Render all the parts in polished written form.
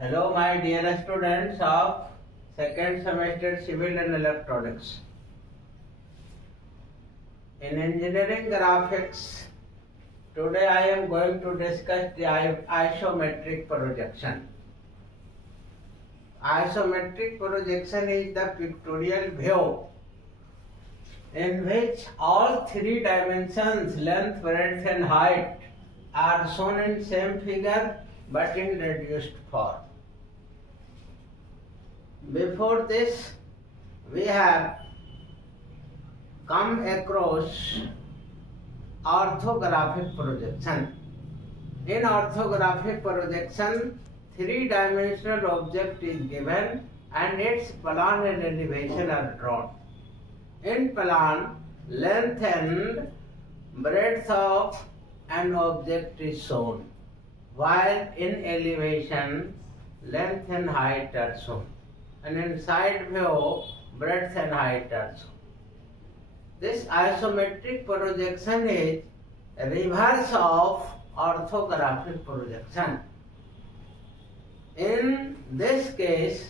Hello, my dear students of second semester Civil and Electronics. In engineering graphics, today I am going to discuss the isometric projection. Isometric projection is the pictorial view in which all three dimensions, length, breadth and height, are shown in same figure but in reduced form. Before this, we have come across orthographic projection. In orthographic projection, three-dimensional object is given and its plan and elevation are drawn. In plan, length and breadth of an object is shown, while in elevation, length and height are shown. And in side view, breadth and height are shown. This isometric projection is reverse of orthographic projection. In this case,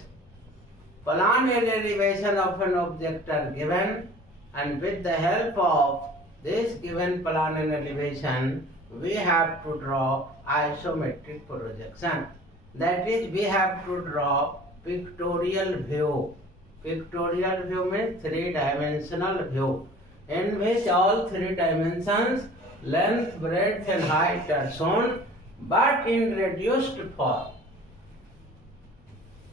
plan and elevation of an object are given, and with the help of this given plan and elevation, we have to draw isometric projection. That is, we have to draw pictorial view. Pictorial view means three-dimensional view, in which all three dimensions, length, breadth and height are shown, but in reduced form.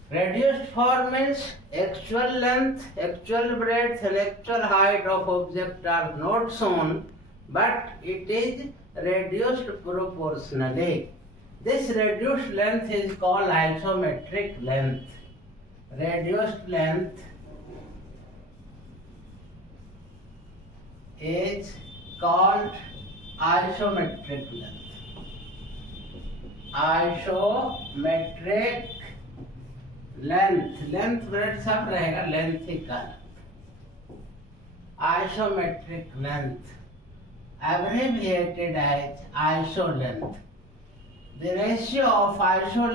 Reduced form means actual length, actual breadth and actual height of object are not shown, but it is reduced proportionally. This reduced length is called isometric length. Reduced length is called isometric length. Isometric length, length breadth सब रहेगा, length ही का isometric length, abbreviated as iso length. The ratio of iso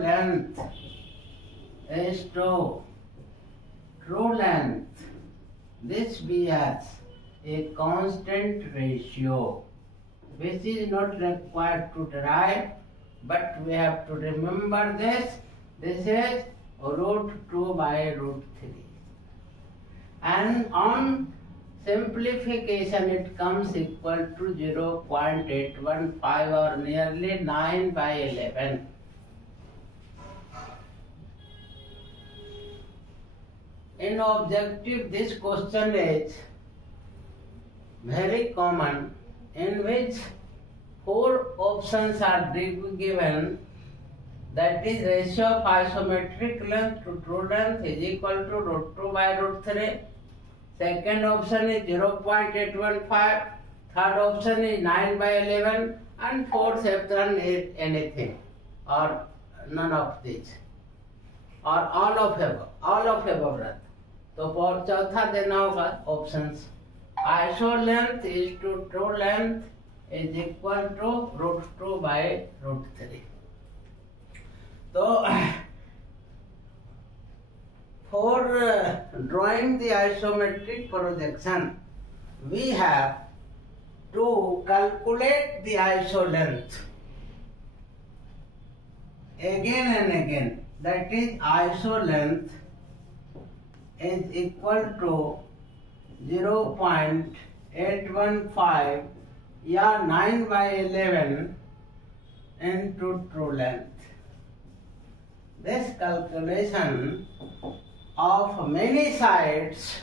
length is to true length. This bears a constant ratio, which is not required to derive, but we have to remember this. This is root 2 by root 3. And on simplification, it comes equal to 0.815 or nearly 9 by 11. In objective, this question is very common, in which 4 options are given. That is, ratio of isometric length to true length is equal to root 2 by root 3. Second option is 0.815. Third option is 9 by 11. And fourth option is anything or none of these, or all of above. All of above rather. तो for चौथा देना होगा options. Iso length is to true length is equal to root 2 by root 3. So for drawing the isometric projection, we have to calculate the iso length again and again. That is, iso length is equal to 0.815 या 9 by 11 into true length. This calculation of many sides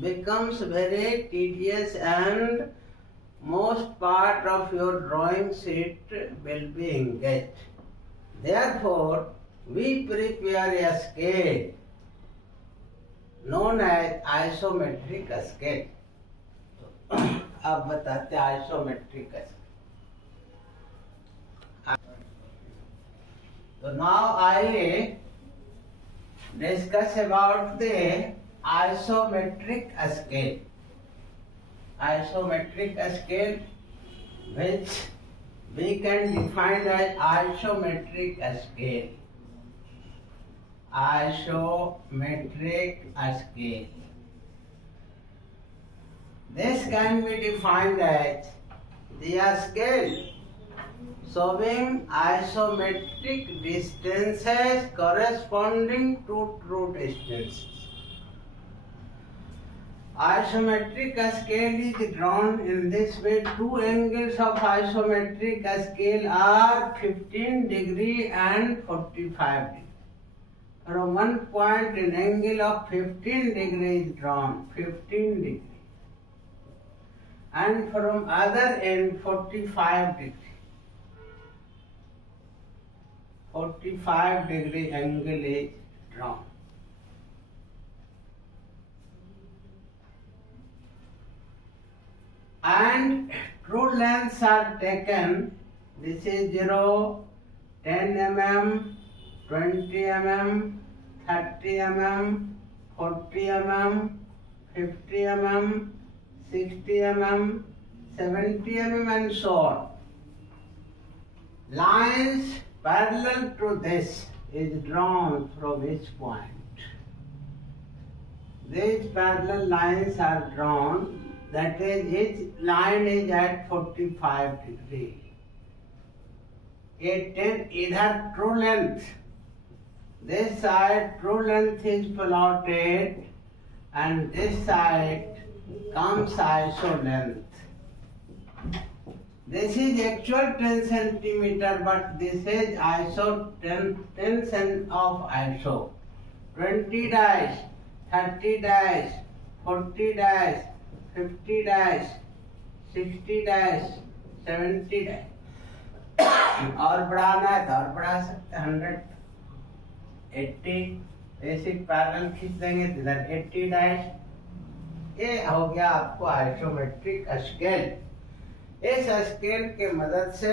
becomes very tedious, and most part of your drawing sheet will be engaged. Therefore, we prepare a scale known as isometric scale. अब बताते हैं isometric scale. So now I discuss about the isometric scale. Isometric scale, which we can define as isometric scale. Isometric scale. This can be defined as the scale showing isometric distances corresponding to true distances. Isometric scale is drawn in this way. Two angles of isometric scale are 15 degree and 45 degree. From one point an angle of 15 degree is drawn, 15 degree. And from other end 45 degree. 45 degree angle is drawn. And true lengths are taken. This is 0, 10 mm, 20 mm, 30 mm, 40 mm, 50 mm, 60 mm, 70 mm and so on. Lines parallel to this is drawn from each point. These parallel lines are drawn, that is, each line is at 45 degree. Either true length, this side true length is plotted and this side comes iso length. This is actual 10 centimeter, but this is iso 10 cent of iso. 20 dash, 30 dash, 40 dash, 50 dash, 60 dash, 70 dash. और बढ़ाना है तो और बढ़ा सकते हैं 100, 80, basic parallel खींच देंगे तो इधर 80 डैश। ये हो गया आपको आइसोमेट्रिक स्केल। इस स्केल के मदद से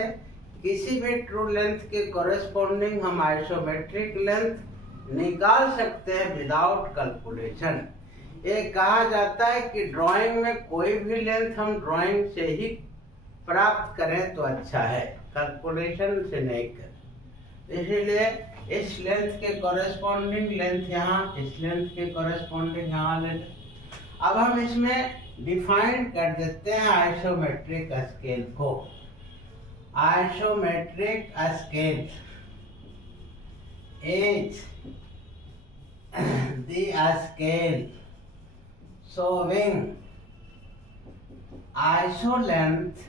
किसी भी ट्रू लेंथ के कॉरेस्पॉन्डिंग हम आइसोमेट्रिक लेंथ निकाल सकते हैं विदाउट कैलकुलेशन। ये कहा जाता है कि ड्राइंग में कोई भी लेंथ हम ड्राइंग से ही प्राप्त करें तो अच्छा है, कैलकुलेशन से नहीं करें। इसीलिए इस लेंथ के कॉरेस्पॉन्डिंग लेंथ यहाँ, इस लेंथ के कॉरेस्पॉन्डिंग यहाँ ले लें। अब हम इसमें डिफाइन कर देते हैं आइसोमेट्रिक स्केल को। Isometric scale is the scale showing iso length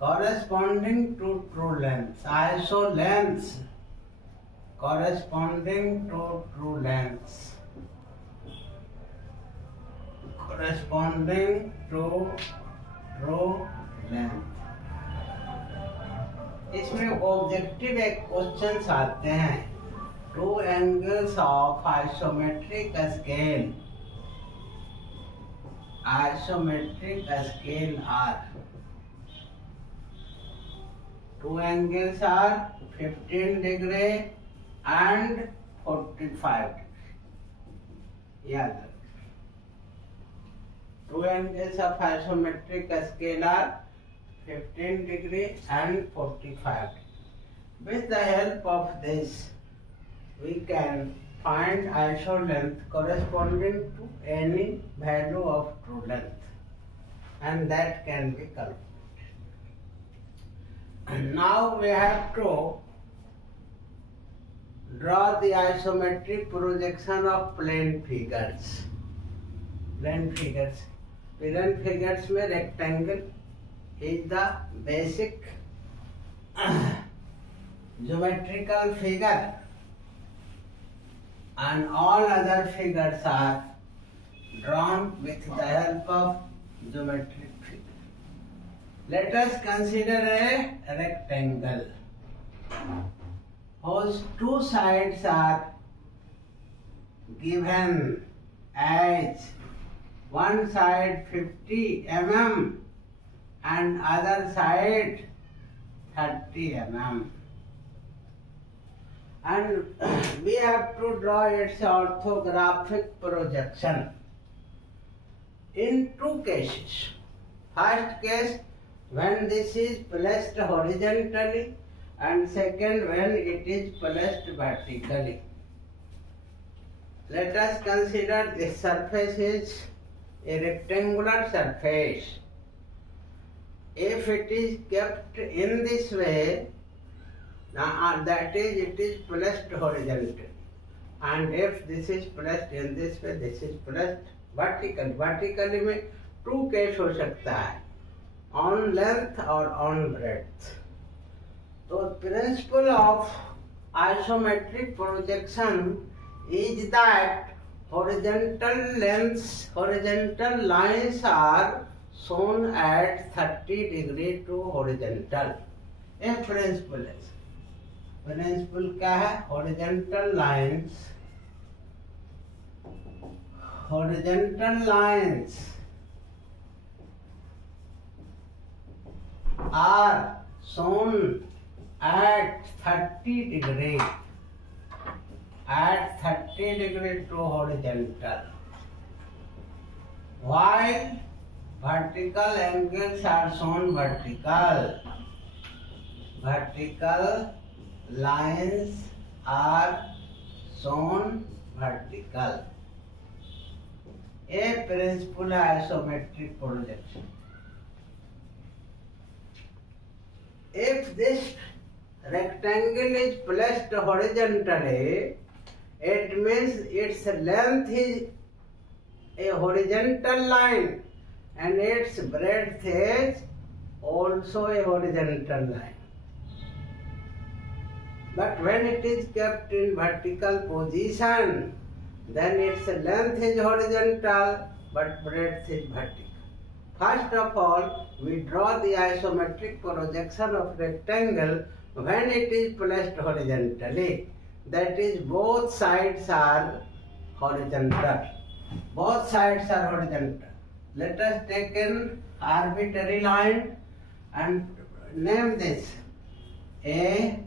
corresponding to true length. Iso lengths corresponding to true lengths. Corresponding to true length. इसमें ऑब्जेक्टिव एक क्वेश्चन आते हैं। Two angles of isometric scale. Isometric scale are, two angles are 15 degree and 45 degree. Yeah. Two angles of isometric scale are 15 degree and 45 degree. With the help of this, we can find iso length corresponding to any value of true length, and that can be calculated. And now we have to draw the isometric projection of plane figures. Plane figures. Plane figures में rectangle is the basic geometrical figure, and all other figures are drawn with the help of geometric figure. Let us consider a rectangle whose two sides are given as one side 50 mm and other side 30 mm. And we have to draw its orthographic projection in two cases. First case, when this is placed horizontally, and second when it is placed vertically. Let us consider this surface is a rectangular surface. If it is kept in this way, that is, it is placed horizontally. And if this is placed in this way, this is placed vertically. Vertically में two case हो सकता है, on length or on breadth. So principle of isometric projection is that horizontal lines are shown at 30 degree to horizontal. ये principle है. Principle क्या है? Horizontal lines are shown at 30 degree to horizontal, while vertical angles are shown vertical. Vertical lines are shown vertical. A principle isometric projection. If this rectangle is placed horizontally, it means its length is a horizontal line and its breadth is also a horizontal line. But when it is kept in vertical position, then its length is horizontal but breadth is vertical. First of all, we draw the isometric projection of rectangle when it is placed horizontally. That is, both sides are horizontal. Both sides are horizontal. Let us take an arbitrary line and name this A,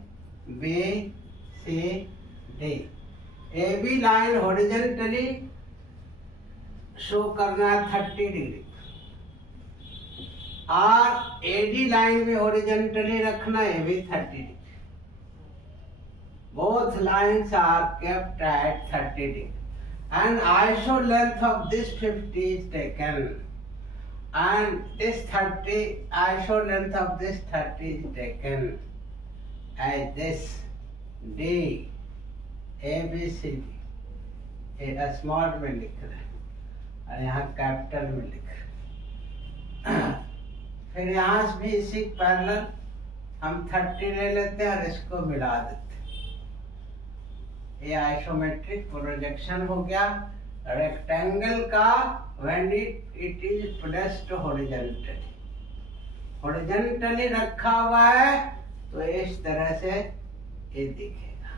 B, C, D. AB line horizontally show करना 30 degree और AD line भी horizontally रखना है भी 30 degree. Both lines are kept at 30 degree. And iso length of this 50 is taken, and this 30 iso length of this 30 is taken as this D, A, B, C, D. ये small में लिख रहे हैं और यहाँ कैपिटल में लिख रहे हैं. फिर यहाँ से भी इसी पैरेलल हम 30 ले लेते हैं और इसको मिला देते हैं. ये आइसोमेट्रिक प्रोजेक्शन हो गया रेक्टेंगल का when it is placed horizontally. Horizontally रखा हुआ है तो इस तरह से ये दिखेगा.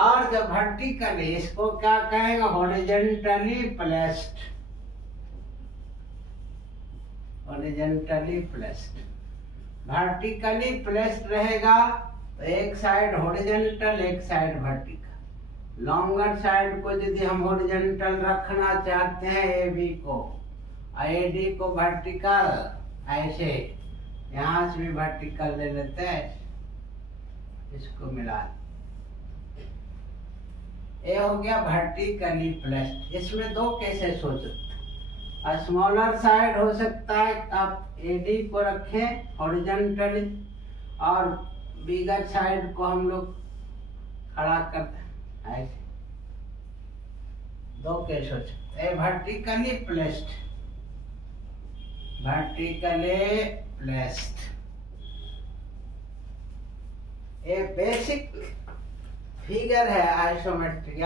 और जब वर्टिकली, इसको क्या कहेंगे? Horizontally placed. Horizontally placed. Vertically placed रहेगा तो एक साइड हॉरिजॉन्टल, एक साइड वर्टिकल. लॉन्गर साइड को यदि हम हॉरिजॉन्टल रखना चाहते हैं AB को, AD को वर्टिकल, ऐसे यहाँ से भी वर्टिकल ले लेते हैं, इसको मिला. ये हो गया वर्टिकली प्लेस्ड. इसमें दो केसेस हो सकते हैं. स्मॉलर साइड हो सकता है, आप AD को रखें हॉरिजॉन्टली और बिगर साइड को हम लोग खड़ा करते हैं ऐसे. दो केस हो सकते हैं. Vertically placed, vertically placed. A basic figure है isometric.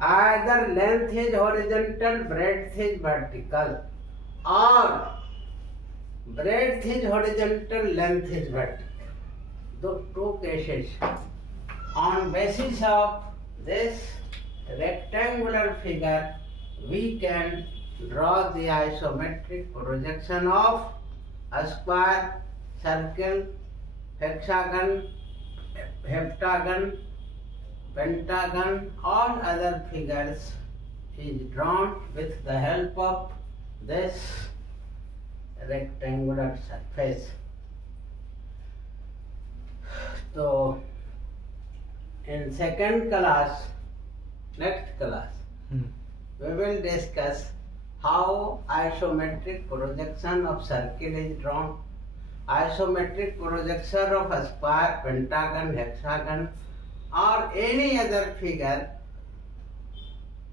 Either length is horizontal, breadth is vertical, or breadth is horizontal, length is vertical. The two cases. On basis of this rectangular figure, we can draw the isometric projection of a square, circle, hexagon, heptagon, pentagon. All other figures is drawn with the help of this rectangular surface. So in second class, next class, we will discuss how isometric projection of circle is drawn, isometric projection of a square, pentagon, hexagon, or any other figure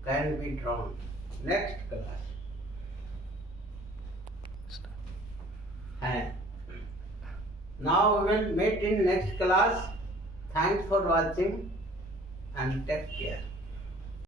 can be drawn. Next class. And now we will meet in next class. Thanks for watching and take care.